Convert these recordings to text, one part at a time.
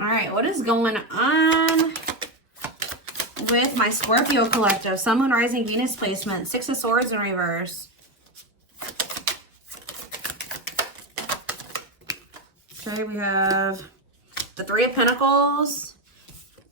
All right, what is going on with my Scorpio collective? Sun, Moon, Rising, Venus placement. Six of Swords in reverse. Okay, we have the Three of Pentacles.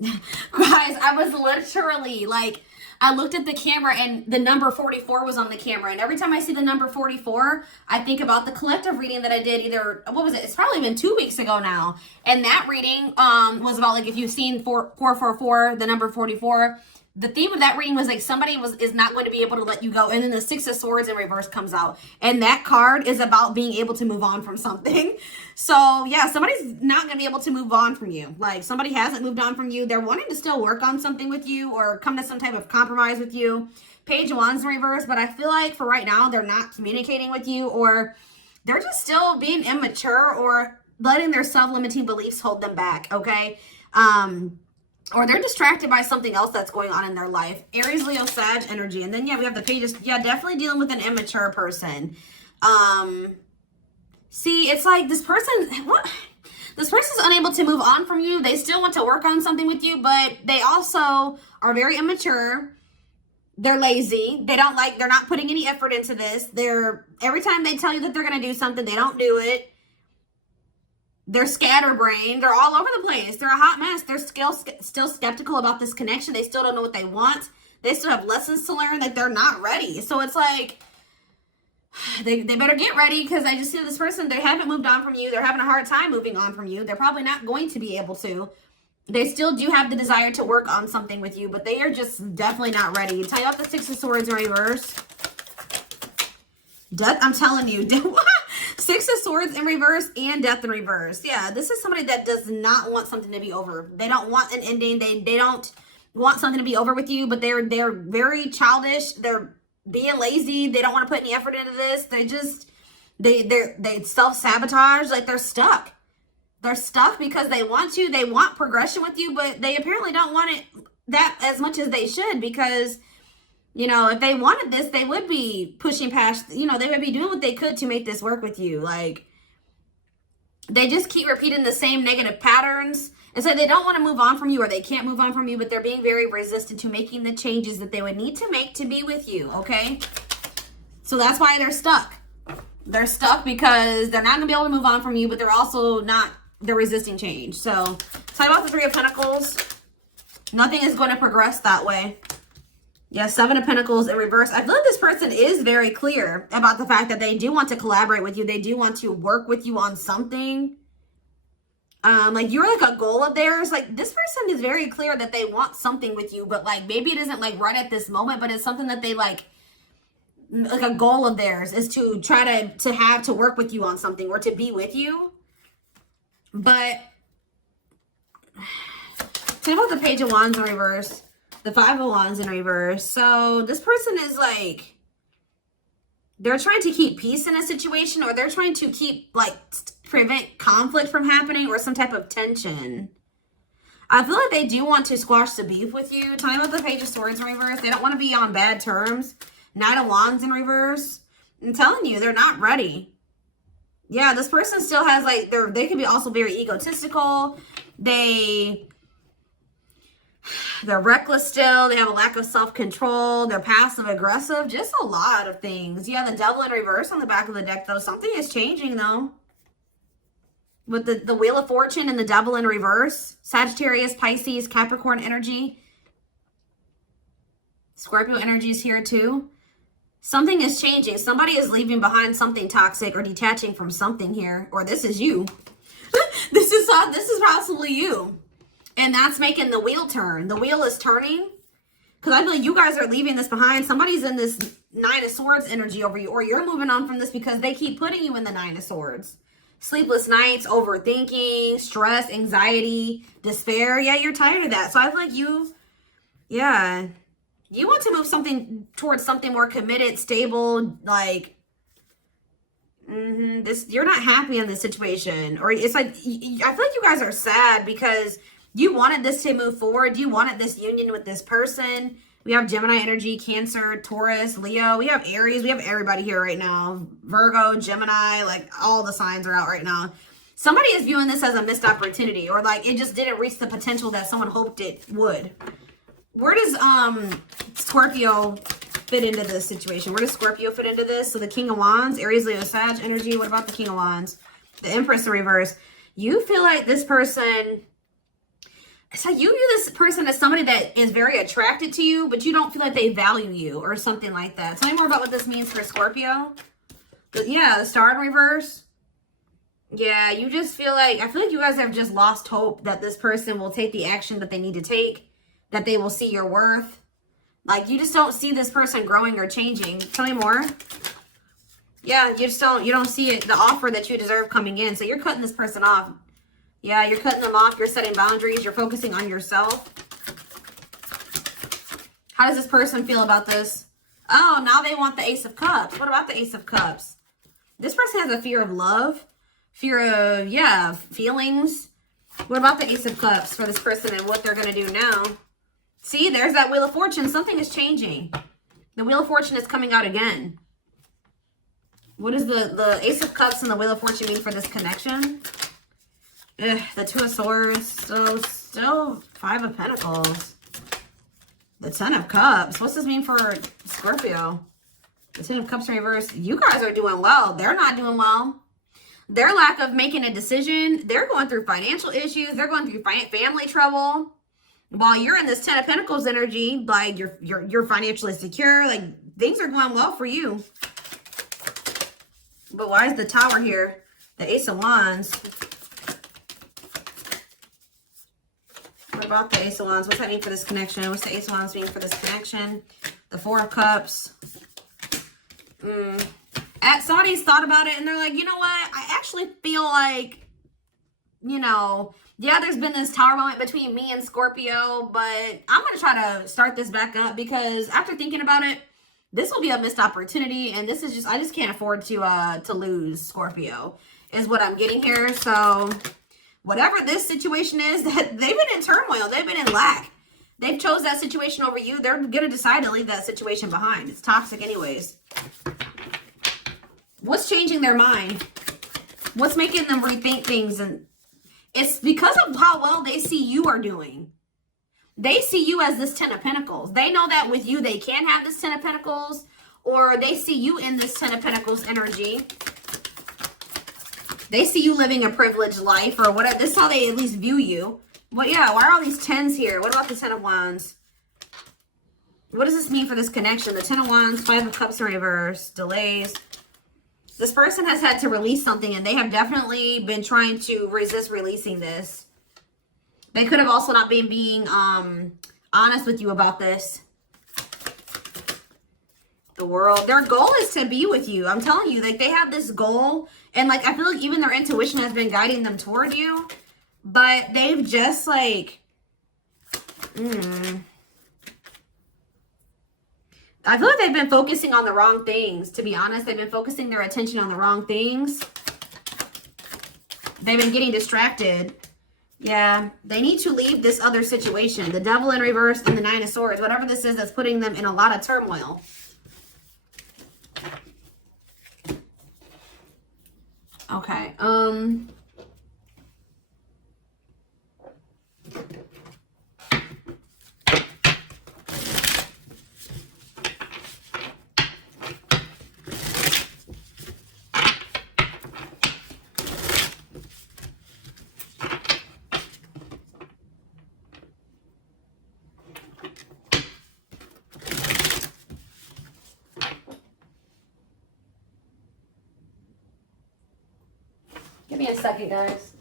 Guys, I was literally like, I looked at the camera and the number 44 was on the camera. And every time I see the number 44, I think about the collective reading that I did either, what was it? It's probably been 2 weeks ago now. And that reading was about like, if you've seen 444, the number 44, the theme of that reading was like somebody is not going to be able to let you go. And then the Six of Swords in reverse comes out. And that card is about being able to move on from something. So yeah, somebody's not going to be able to move on from you. Like somebody hasn't moved on from you. They're wanting to still work on something with you or come to some type of compromise with you. Page of Wands in reverse. But I feel like for right now, they're not communicating with you, or they're just still being immature or letting their self-limiting beliefs hold them back. Okay. Or they're distracted by something else that's going on in their life. Aries, Leo, Sag energy. And then, yeah, we have the pages. Yeah, definitely dealing with an immature person. See, it's like this person, this person's unable to move on from you. They still want to work on something with you, but they also are very immature. They're lazy. They're not putting any effort into this. Every time they tell you that they're going to do something, they don't do it. They're scatterbrained. They're all over the place. They're a hot mess. They're still skeptical about this connection. They still don't know what they want. They still have lessons to learn that they're not ready. So it's like, they better get ready, because I just see this person, they haven't moved on from you. They're having a hard time moving on from you. They're probably not going to be able to. They still do have the desire to work on something with you, but they are just definitely not ready. Tell you about the Six of Swords in reverse. Death, I'm telling you. Six of Swords in reverse and Death in reverse. Yeah, this is somebody that does not want something to be over. They don't want an ending. They don't want something to be over with you, but they're very childish. They're being lazy. They don't want to put any effort into this. They self-sabotage. Like they're stuck. They're stuck because they want progression with you, but they apparently don't want it that as much as they should, because you know, if they wanted this, they would be pushing past, you know, they would be doing what they could to make this work with you. Like, they just keep repeating the same negative patterns. And so they don't want to move on from you, or they can't move on from you, but they're being very resistant to making the changes that they would need to make to be with you, okay? So that's why they're stuck. They're stuck because they're not going to be able to move on from you, but they're resisting change. So, talk about the Three of Pentacles. Nothing is going to progress that way. Yeah, Seven of Pentacles in reverse. I feel like this person is very clear about the fact that they do want to collaborate with you. They do want to work with you on something. Like you're like a goal of theirs. Like this person is very clear that they want something with you, but like maybe it isn't like right at this moment, but it's something that they like a goal of theirs is to try to work with you on something or to be with you. But tell me about the Page of Wands in reverse. The Five of Wands in reverse. So this person is like, they're trying to keep peace in a situation, or they're trying to keep like prevent conflict from happening or some type of tension. I feel like they do want to squash the beef with you. Tell me about the Page of Swords in reverse. They don't want to be on bad terms. Knight of Wands in reverse. I'm telling you, they're not ready. Yeah, this person still has like, they can be also very egotistical. They're reckless still. They have a lack of self-control. They're passive aggressive. Just a lot of things. Yeah, the Devil in reverse on the back of the deck, though. Something is changing, though. With the Wheel of Fortune and the Devil in reverse. Sagittarius, Pisces, Capricorn energy. Scorpio energy is here, too. Something is changing. Somebody is leaving behind something toxic or detaching from something here. Or this is you. This is possibly you. And that's making the wheel turn. The wheel is turning. Because I feel like you guys are leaving this behind. Somebody's in this Nine of Swords energy over you. Or you're moving on from this because they keep putting you in the Nine of Swords. Sleepless nights, overthinking, stress, anxiety, despair. Yeah, you're tired of that. So I feel like you want to move something towards something more committed, stable, like... you're not happy in this situation. Or it's like, I feel like you guys are sad because... you wanted this to move forward. You wanted this union with this person. We have Gemini energy, Cancer, Taurus, Leo. We have Aries. We have everybody here right now. Virgo, Gemini, like all the signs are out right now. Somebody is viewing this as a missed opportunity, or like it just didn't reach the potential that someone hoped it would. Where does Scorpio fit into this situation? Where does Scorpio fit into this? So the King of Wands, Aries, Leo, Sag energy. What about the King of Wands? The Empress in reverse. You feel like this person, so you view this person as somebody that is very attracted to you, but you don't feel like they value you or something like that. Tell me more about what this means for Scorpio. Yeah, the Star in reverse. Yeah, you just feel like, I feel like you guys have just lost hope that this person will take the action that they need to take, that they will see your worth. Like, you just don't see this person growing or changing. Tell me more. Yeah, you don't see it, the offer that you deserve coming in. So you're cutting this person off. Yeah, you're cutting them off. You're setting boundaries. You're focusing on yourself. How does this person feel about this? Oh, now they want the Ace of Cups. What about the Ace of Cups? This person has a fear of love. Fear of, yeah, feelings. What about the Ace of Cups for this person and what they're going to do now? See, there's that Wheel of Fortune. Something is changing. The Wheel of Fortune is coming out again. What does the Ace of Cups and the Wheel of Fortune mean for this connection? Ugh, the Two of Swords. So, still Five of Pentacles. The Ten of Cups. What's this mean for Scorpio? The Ten of Cups in reverse. You guys are doing well. They're not doing well. Their lack of making a decision. They're going through financial issues. They're going through family trouble. While you're in this Ten of Pentacles energy, like you're financially secure, like things are going well for you. But why is the Tower here? The Ace of Wands. What about the Ace of Wands? What's that mean for this connection? What's the Ace of Wands mean for this connection? The Four of Cups. Somebody's thought about it and they're like, you know what? I actually feel like, you know, yeah, there's been this Tower moment between me and Scorpio, but I'm going to try to start this back up because after thinking about it, this will be a missed opportunity. And this is just, I just can't afford to lose Scorpio is what I'm getting here. So whatever this situation is, that they've been in turmoil. They've been in lack. They've chose that situation over you. They're going to decide to leave that situation behind. It's toxic anyways. What's changing their mind? What's making them rethink things? And it's because of how well they see you are doing. They see you as this Ten of Pentacles. They know that with you, they can have this Ten of Pentacles, or they see you in this Ten of Pentacles energy. They see you living a privileged life or whatever. This is how they at least view you. But yeah, why are all these tens here? What about the Ten of Wands? What does this mean for this connection? The Ten of Wands, Five of Cups in reverse, delays. This person has had to release something and they have definitely been trying to resist releasing this. They could have also not been being honest with you about this. The World. Their goal is to be with you. I'm telling you, like they have this goal. And like, I feel like even their intuition has been guiding them toward you. But they've just like... I feel like they've been focusing on the wrong things. To be honest, they've been focusing their attention on the wrong things. They've been getting distracted. Yeah, they need to leave this other situation. The Devil in reverse and the Nine of Swords. Whatever this is that's putting them in a lot of turmoil. Okay. Give me a second, guys.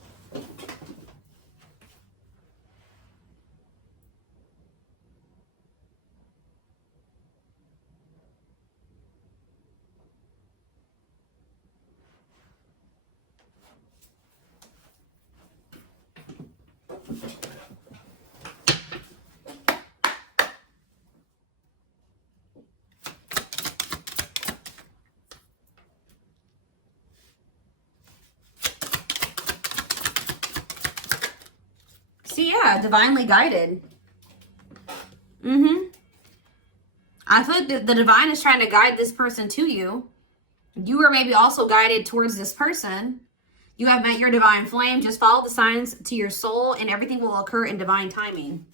See, yeah, divinely guided. I feel like the divine is trying to guide this person to you. You were maybe also guided towards this person. You have met your divine flame. Just follow the signs to your soul and everything will occur in divine timing.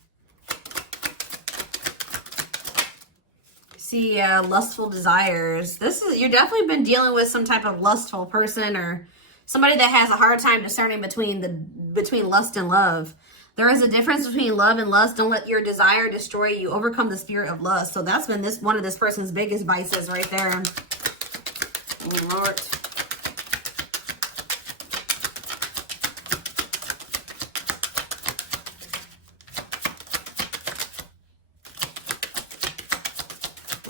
See, lustful desires. You've definitely been dealing with some type of lustful person or somebody that has a hard time discerning between lust and love. There is a difference between love and lust. Don't let your desire destroy you. Overcome the spirit of lust. So that's been one of this person's biggest vices right there. Oh, Lord.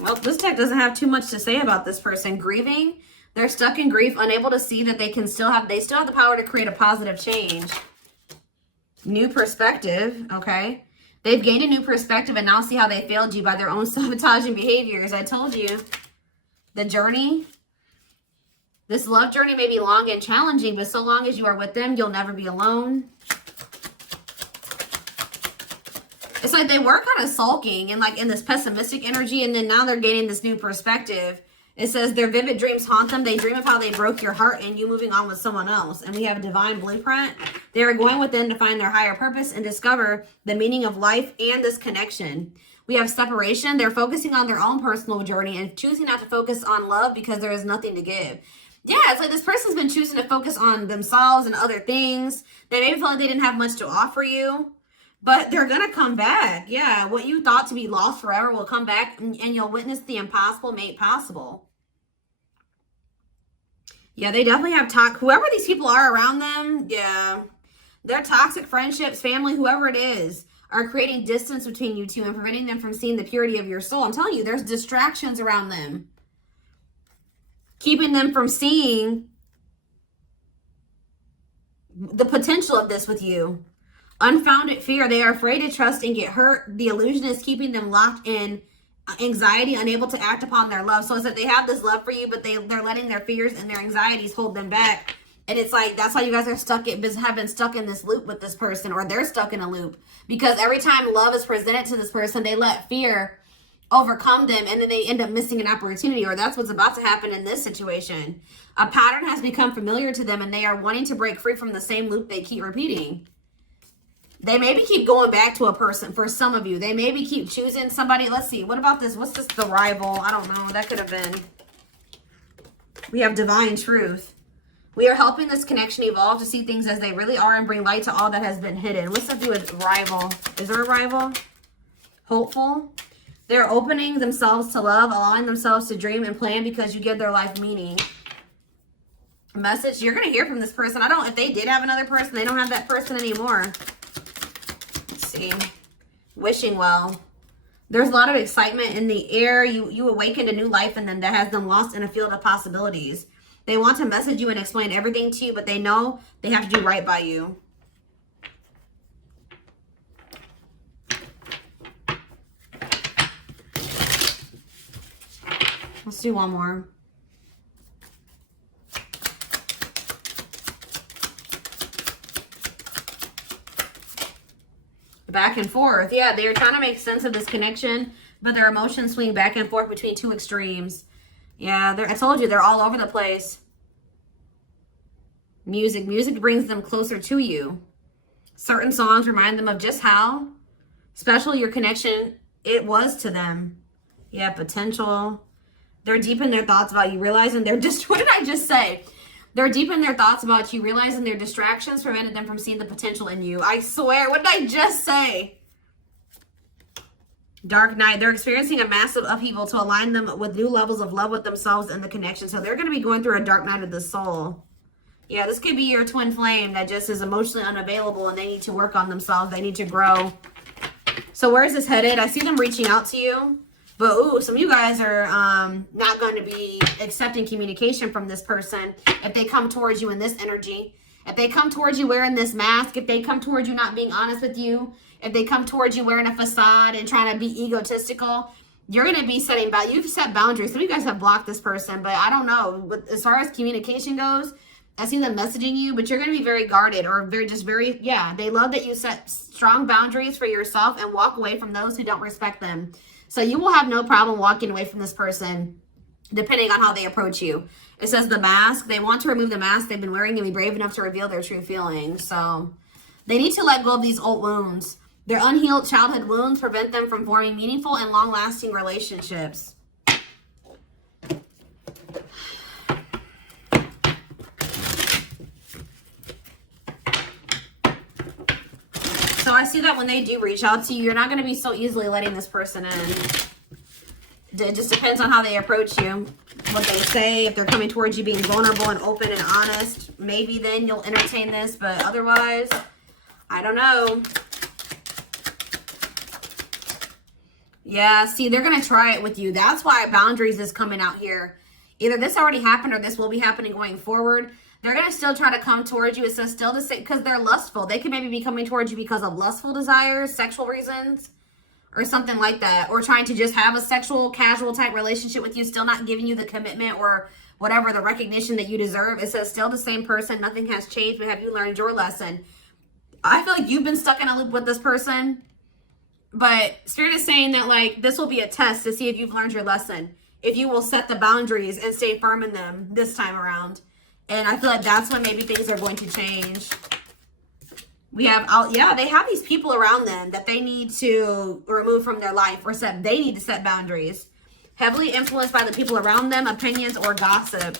Well, this deck doesn't have too much to say about this person. Grieving. They're stuck in grief, unable to see that they still have the power to create a positive change. New perspective, okay? They've gained a new perspective and now see how they failed you by their own sabotaging behaviors. I told you. The journey. This love journey may be long and challenging, but so long as you are with them, you'll never be alone. It's like they were kind of sulking and like in this pessimistic energy, and then now they're gaining this new perspective. It says their vivid dreams haunt them. They dream of how they broke your heart and you moving on with someone else. And we have a divine blueprint. They are going within to find their higher purpose and discover the meaning of life and this connection. We have separation. They're focusing on their own personal journey and choosing not to focus on love because there is nothing to give. Yeah, it's like this person's been choosing to focus on themselves and other things. They maybe feel like they didn't have much to offer you. But they're going to come back. Yeah, what you thought to be lost forever will come back and you'll witness the impossible made possible. Yeah, they definitely have whoever these people are around them, yeah. Their toxic friendships, family, whoever it is, are creating distance between you two and preventing them from seeing the purity of your soul. I'm telling you, there's distractions around them. Keeping them from seeing the potential of this with you. Unfounded fear. They are afraid to trust and get hurt. The illusion is keeping them locked in anxiety, unable to act upon their love. So it's that they have this love for you, but they're letting their fears and their anxieties hold them back. And it's like, that's why you guys are have been stuck in this loop with this person, or they're stuck in a loop. Because every time love is presented to this person, they let fear overcome them and then they end up missing an opportunity, or that's what's about to happen in this situation. A pattern has become familiar to them and they are wanting to break free from the same loop they keep repeating. They maybe keep going back to a person for some of you. They maybe keep choosing somebody. Let's see. What about this? What's this? The rival. I don't know. That could have been. We have divine truth. We are helping this connection evolve to see things as they really are and bring light to all that has been hidden. What's that do with rival? Is there a rival? Hopeful. They're opening themselves to love, allowing themselves to dream and plan because you give their life meaning. Message. You're going to hear from this person. If they did have another person, they don't have that person anymore. See, wishing well. There's a lot of excitement in the air. You awakened a new life in them that has them lost in a field of possibilities. They want to message you and explain everything to you, but they know they have to do right by you. Let's do one more. Back and forth. Yeah, they're trying to make sense of this connection, but their emotions swing back and forth between two extremes. Yeah, I told you, they're all over the place. Music brings them closer to you. Certain songs remind them of just how special your connection it was to them. Yeah, potential. They're deep in their thoughts about you, realizing they're just, what did I just say? They're deep in their thoughts about you, realizing their distractions prevented them from seeing the potential in you. I swear, what did I just say? Dark night. They're experiencing a massive upheaval to align them with new levels of love with themselves and the connection. So they're going to be going through a dark night of the soul. Yeah, this could be your twin flame that just is emotionally unavailable and they need to work on themselves. They need to grow. So where is this headed? I see them reaching out to you. But, ooh, some of you guys are not going to be accepting communication from this person if they come towards you in this energy. If they come towards you wearing this mask, if they come towards you not being honest with you, if they come towards you wearing a facade and trying to be egotistical, you're going to be setting boundaries. You've set boundaries. Some of you guys have blocked this person, but I don't know. But as far as communication goes, I see them messaging you, but you're going to be very guarded or yeah, they love that you set strong boundaries for yourself and walk away from those who don't respect them. So you will have no problem walking away from this person depending on how they approach you. It says the mask. They want to remove the mask they've been wearing and be brave enough to reveal their true feelings. So they need to let go of these old wounds. Their unhealed childhood wounds prevent them from forming meaningful and long-lasting relationships. So I see that when they do reach out to you, you're not going to be so easily letting this person in. It just depends on how they approach you, what they say. If they're coming towards you being vulnerable and open and honest, maybe then you'll entertain this. But otherwise, I don't know. Yeah, see, they're going to try it with you. That's why boundaries is coming out here. Either this already happened or this will be happening going forward. They're going to still try to come towards you. It says still the same because they're lustful. They could maybe be coming towards you because of lustful desires, sexual reasons, or something like that. Or trying to just have a sexual, casual type relationship with you, still not giving you the commitment or whatever, the recognition that you deserve. It says still the same person. Nothing has changed, but have you learned your lesson? I feel like you've been stuck in a loop with this person. But Spirit is saying that, like, this will be a test to see if you've learned your lesson. If you will set the boundaries and stay firm in them this time around. And I feel like that's when maybe things are going to change. We have, yeah, they have these people around them that they need to remove from their life. Or they need to set boundaries. Heavily influenced by the people around them, opinions, or gossip.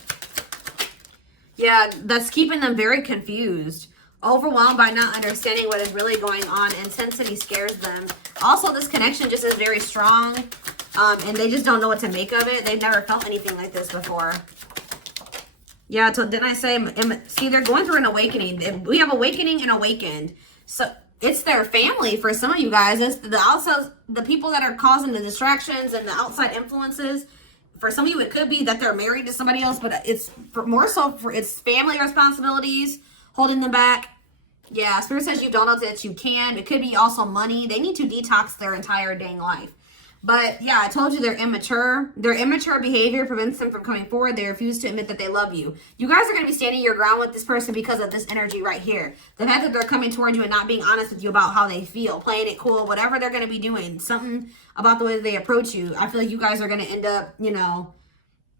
Yeah, that's keeping them very confused. Overwhelmed by not understanding what is really going on. Intensity scares them. Also, this connection just is very strong. And they just don't know what to make of it. They've never felt anything like this before. Yeah, so didn't I say, see, they're going through an awakening. We have awakening and awakened. So it's their family for some of you guys. It's the outside, the people that are causing the distractions and the outside influences. For some of you, it could be that they're married to somebody else, but it's more so for it's family responsibilities holding them back. Yeah, Spirit says you don't know that you can. It could be also money. They need to detox their entire dang life. But yeah, I told you they're immature. Their immature behavior prevents them from coming forward. They refuse to admit that they love you. You guys are going to be standing your ground with this person because of this energy right here. The fact that they're coming towards you and not being honest with you about how they feel, playing it cool, whatever they're going to be doing, something about the way that they approach you. I feel like you guys are going to end up, you know,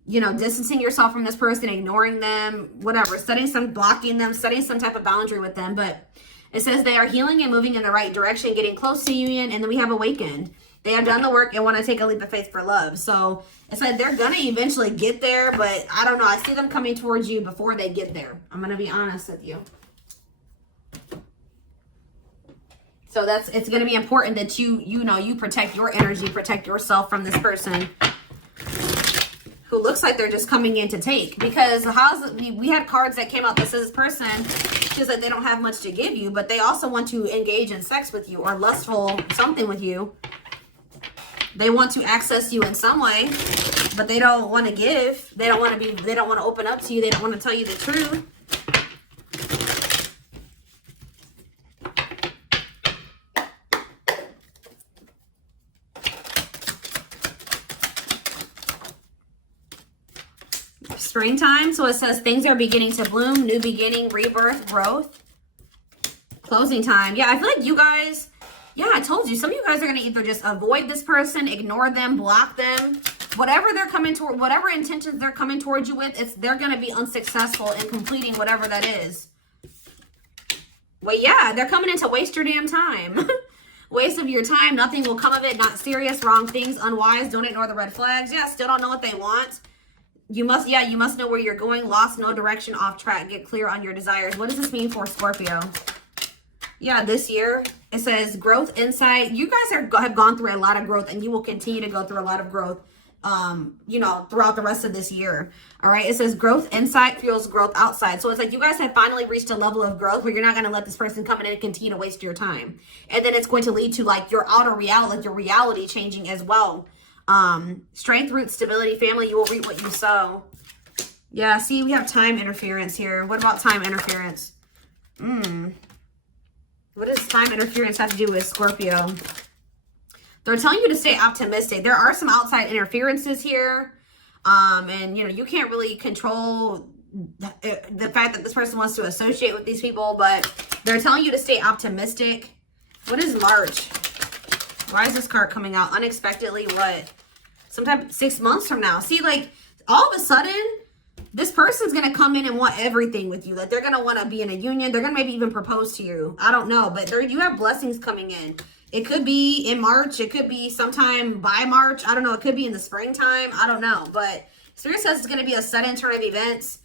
distancing yourself from this person, ignoring them, whatever, blocking them, setting some type of boundary with them. But it says they are healing and moving in the right direction, getting close to union, and then we have awakened. They have done the work and want to take a leap of faith for love. So it's like they're going to eventually get there, but I don't know. I see them coming towards you before they get there. I'm going to be honest with you. So it's going to be important that you protect your energy, protect yourself from this person who looks like they're just coming in to take. Because we had cards that came out that says this person, just that they don't have much to give you, but they also want to engage in sex with you or lustful something with you. They want to access you in some way, but they don't want to give. They don't want to open up to you. They don't want to tell you the truth. Springtime, so it says things are beginning to bloom, new beginning, rebirth, growth. Closing time. Yeah, I feel like you guys, yeah, I told you, some of you guys are going to either just avoid this person, ignore them, block them, whatever they're coming toward, whatever intentions they're coming towards you with, they're going to be unsuccessful in completing whatever that is. Well, yeah, they're coming in to waste your damn time. Waste of your time, nothing will come of it, not serious, wrong things, unwise, don't ignore the red flags. Yeah, still don't know what they want. You must know where you're going, lost, no direction, off track, get clear on your desires. What does this mean for Scorpio? Yeah, this year, it says growth, insight. You guys have gone through a lot of growth, and you will continue to go through a lot of growth, throughout the rest of this year. All right, it says growth, insight, fuels growth outside. So it's like you guys have finally reached a level of growth where you're not going to let this person come in and continue to waste your time. And then it's going to lead to like your outer reality, like your reality changing as well. Strength, root, stability, family, you will reap what you sow. Yeah, see, we have time interference here. What about time interference? What does time interference have to do with Scorpio? They're telling you to stay optimistic. There are some outside interferences here. And, you can't really control the fact that this person wants to associate with these people, but they're telling you to stay optimistic. What is March? Why is this card coming out unexpectedly? What? Sometime 6 months from now. See, like, all of a sudden, this person's going to come in and want everything with you. Like, they're going to want to be in a union. They're going to maybe even propose to you. I don't know. But you have blessings coming in. It could be in March. It could be sometime by March. I don't know. It could be in the springtime. I don't know. But Spirit says it's going to be a sudden turn of events.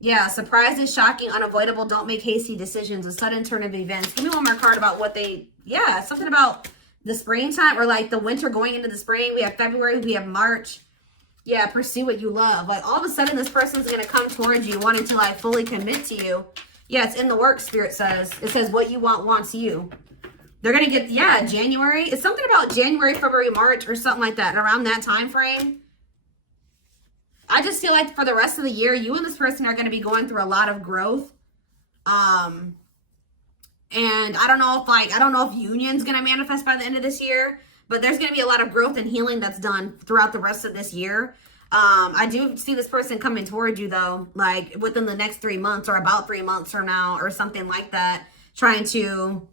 Yeah, surprises, shocking, unavoidable. Don't make hasty decisions. A sudden turn of events. Give me one more card about what they... Yeah, something about the springtime or like the winter going into the spring. We have February. We have March. Yeah, pursue what you love. Like, all of a sudden, this person's going to come towards you wanting to, like, fully commit to you. Yeah, it's in the works, Spirit says. It says what you want wants you. They're going to get, yeah, January. It's something about January, February, March, or something like that. Around that time frame. I just feel like for the rest of the year, you and this person are going to be going through a lot of growth. And I don't know if union's going to manifest by the end of this year. But there's going to be a lot of growth and healing that's done throughout the rest of this year. I do see this person coming towards you, though, like within the next 3 months or about 3 months from now or something like that. Trying to,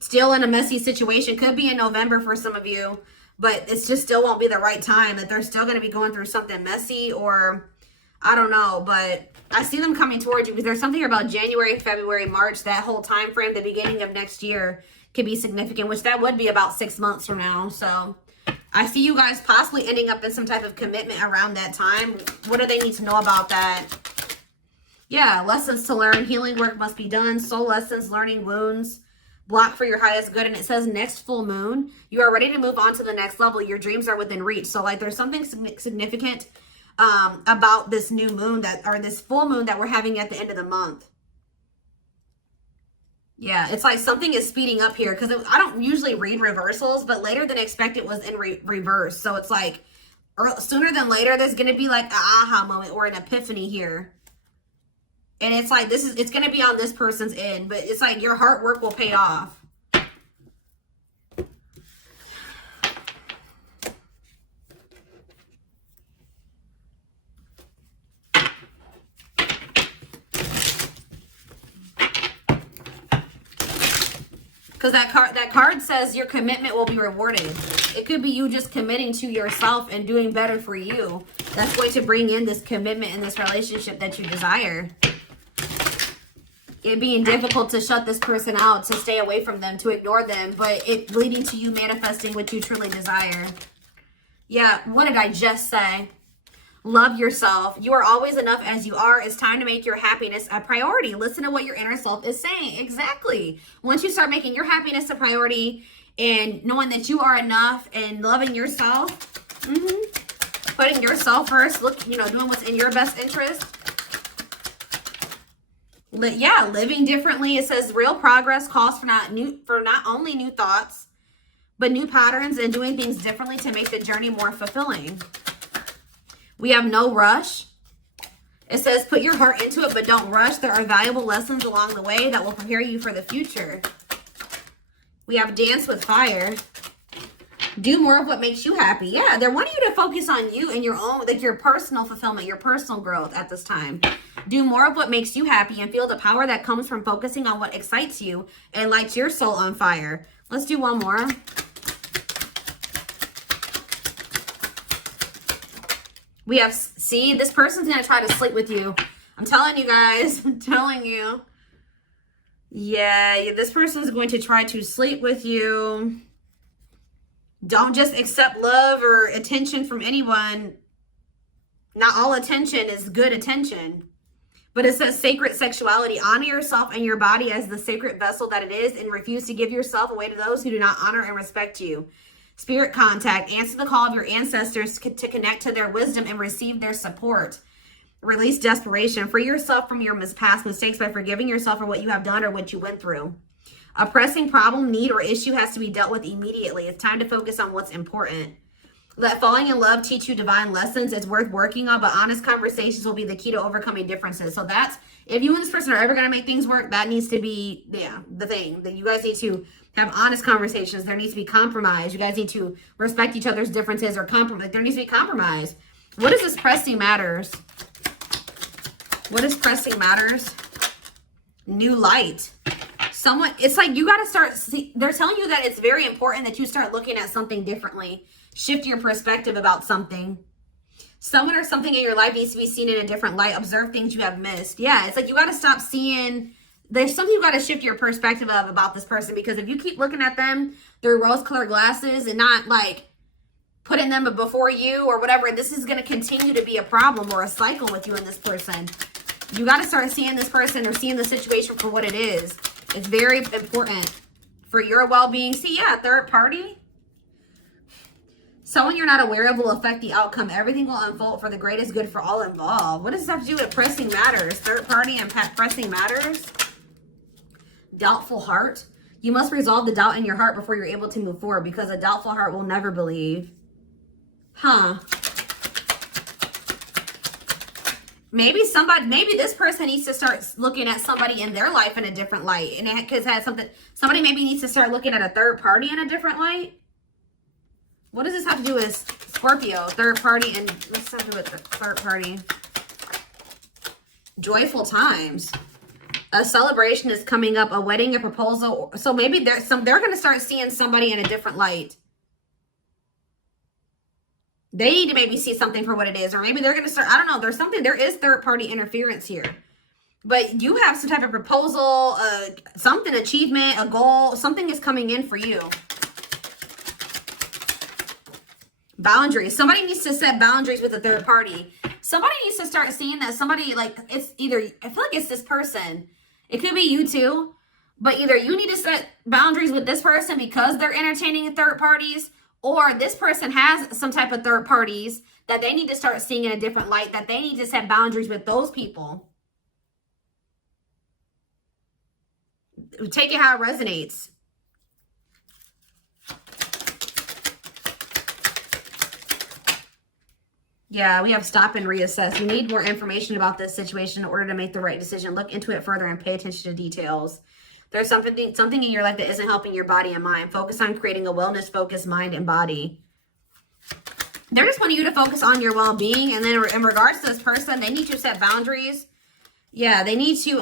still in a messy situation. Could be in November for some of you. But it just still won't be the right time. That they're still going to be going through something messy or I don't know. But I see them coming towards you because there's something about January, February, March, that whole time frame, the beginning of next year. Could be significant, which that would be about 6 months from now. So I see you guys possibly ending up in some type of commitment around that time. What do they need to know about that? Yeah, lessons to learn. Healing work must be done. Soul lessons, learning wounds. Block for your highest good. And it says next full moon. You are ready to move on to the next level. Your dreams are within reach. So like there's something significant about this new moon or this full moon that we're having at the end of the month. Yeah, it's like something is speeding up here because I don't usually read reversals, but later than expected was in reverse. So it's like sooner than later, there's going to be like an aha moment or an epiphany here. And it's like, it's going to be on this person's end, but it's like your hard work will pay off. Because that card says your commitment will be rewarded. It could be you just committing to yourself and doing better for you. That's going to bring in this commitment in this relationship that you desire. It being difficult to shut this person out, to stay away from them, to ignore them, but it leading to you manifesting what you truly desire. Yeah, what did I just say? Love yourself. You are always enough as you are. It's time to make your happiness a priority. Listen to what your inner self is saying. Exactly. Once you start making your happiness a priority and knowing that you are enough and loving yourself, putting yourself first, doing what's in your best interest. Yeah, living differently. It says real progress calls for not only new thoughts, but new patterns and doing things differently to make the journey more fulfilling. We have no rush. It says put your heart into it, but don't rush. There are valuable lessons along the way that will prepare you for the future. We have dance with fire. Do more of what makes you happy. Yeah, they're wanting you to focus on you and your own, like your personal fulfillment, your personal growth at this time. Do more of what makes you happy and feel the power that comes from focusing on what excites you and lights your soul on fire. Let's do one more. We have, see, this person's going to try to sleep with you. I'm telling you guys. I'm telling you. Yeah, this person's going to try to sleep with you. Don't just accept love or attention from anyone. Not all attention is good attention. But it says sacred sexuality. Honor yourself and your body as the sacred vessel that it is and refuse to give yourself away to those who do not honor and respect you. Spirit contact. Answer the call of your ancestors to connect to their wisdom and receive their support. Release desperation. Free yourself from your past mistakes by forgiving yourself for what you have done or what you went through. A pressing problem, need, or issue has to be dealt with immediately. It's time to focus on what's important. Let falling in love teach you divine lessons. It's worth working on, but honest conversations will be the key to overcoming differences. So that's, if you and this person are ever going to make things work, that needs to be, the thing. That you guys need to have honest conversations. There needs to be compromise. You guys need to respect each other's differences or compromise. There needs to be compromise. What is this pressing matters? What is pressing matters? New light. It's like you got to start, they're telling you that it's very important that you start looking at something differently. Shift your perspective about something. Someone or something in your life needs to be seen in a different light. Observe things you have missed. Yeah, it's like you got to stop seeing. There's something you got to shift your perspective of about this person, because if you keep looking at them through rose-colored glasses and not like putting them before you or whatever, this is going to continue to be a problem or a cycle with you and this person. You got to start seeing this person or seeing the situation for what it is. It's very important for your well-being. See, yeah, third party. Someone you're not aware of will affect the outcome. Everything will unfold for the greatest good for all involved. What does this have to do with pressing matters? Third party and pressing matters. Doubtful heart. You must resolve the doubt in your heart before you're able to move forward, because a doubtful heart will never believe. Huh. Maybe this person needs to start looking at somebody in their life in a different light. And it has somebody maybe needs to start looking at a third party in a different light. What does this have to do with Scorpio? Third party, and what's have to do with the third party? Joyful times. A celebration is coming up, a wedding, a proposal. So maybe they're going to start seeing somebody in a different light. They need to maybe see something for what it is, or maybe they're going to start, I don't know, there is third party interference here. But you have some type of proposal, something, achievement, a goal, something is coming in for you. Boundaries. Somebody needs to set boundaries with a third party. Somebody needs to start seeing that somebody, like, it's either, I feel like it's this person. It could be you too, but either you need to set boundaries with this person because they're entertaining third parties, or this person has some type of third parties that they need to start seeing in a different light, that they need to set boundaries with those people. Take it how it resonates. Yeah, we have stop and reassess. You need more information about this situation in order to make the right decision. Look into it further and pay attention to details. There's something in your life that isn't helping your body and mind. Focus on creating a wellness-focused mind and body. They're just wanting you to focus on your well-being. And then in regards to this person, they need to set boundaries. Yeah, they need to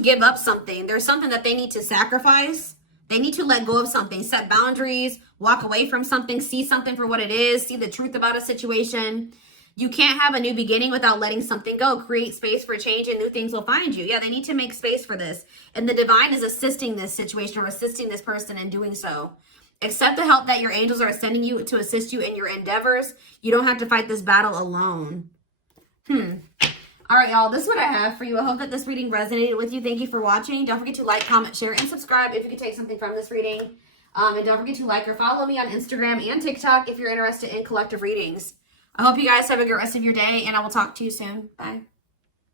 give up something. There's something that they need to sacrifice. They need to let go of something, set boundaries, walk away from something, see something for what it is, see the truth about a situation. You can't have a new beginning without letting something go. Create space for change and new things will find you. Yeah, they need to make space for this. And the divine is assisting this situation or assisting this person in doing so. Accept the help that your angels are sending you to assist you in your endeavors. You don't have to fight this battle alone. All right, y'all, this is what I have for you. I hope that this reading resonated with you. Thank you for watching. Don't forget to like, comment, share, and subscribe if you could take something from this reading. And don't forget to like or follow me on Instagram and TikTok if you're interested in collective readings. I hope you guys have a good rest of your day, and I will talk to you soon. Bye.